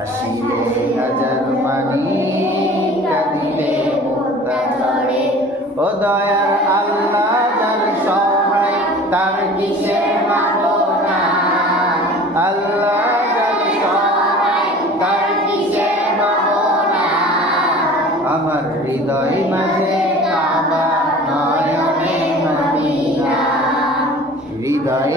হাসিলে হাজার পানি কাঁদিলে মুক্তা ঝরে। ও দয়ার আল্লাহ যার সহায় তার কিসের ভাবনা, আল্লাহ যার সহায় তার কিসের ভাবনা। আমার হৃদয় মাঝে কাবা নয়নে মদিনা, হৃদয়